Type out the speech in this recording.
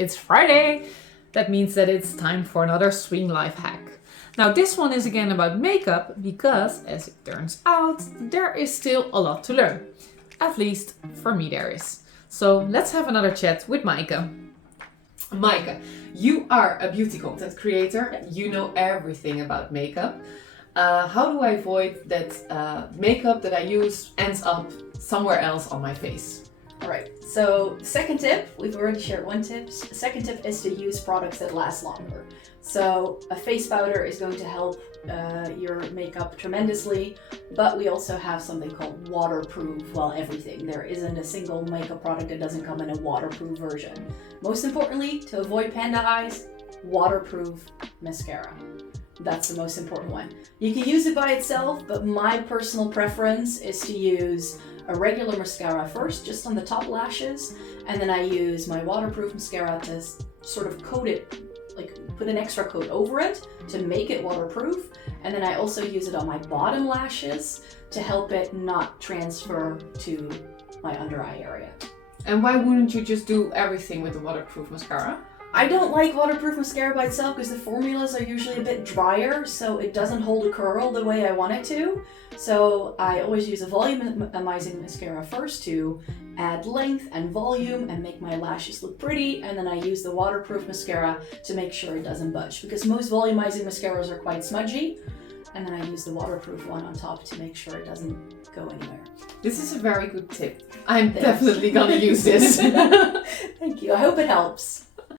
It's Friday. That means that it's time for another swing life hack. Now this one is again about makeup because, as it turns out, there is still a lot to learn. At least for me there is. So let's have another chat with Maaike. Maaike, you are a beauty content creator. You know everything about makeup. How do I avoid that makeup that I use ends up somewhere else on my face? Alright, so second tip, we've already shared one tip. Second tip is to use products that last longer. So a face powder is going to help your makeup tremendously, but we also have something called waterproof, everything. There isn't a single makeup product that doesn't come in a waterproof version. Most importantly, to avoid panda eyes, waterproof mascara. That's the most important one. You can use it by itself, but my personal preference is to use a regular mascara first, just on the top lashes, and then I use my waterproof mascara to sort of coat it, like put an extra coat over it to make it waterproof, and then I also use it on my bottom lashes to help it not transfer to my under eye area. And why wouldn't you just do everything with the waterproof mascara? I don't like waterproof mascara by itself because the formulas are usually a bit drier, so it doesn't hold a curl the way I want it to. So I always use a volumizing mascara first to add length and volume and make my lashes look pretty, and then I use the waterproof mascara to make sure it doesn't budge, because most volumizing mascaras are quite smudgy, and then I use the waterproof one on top to make sure it doesn't go anywhere. This is a very good tip. I'm definitely gonna use this. Thank you. I hope it helps.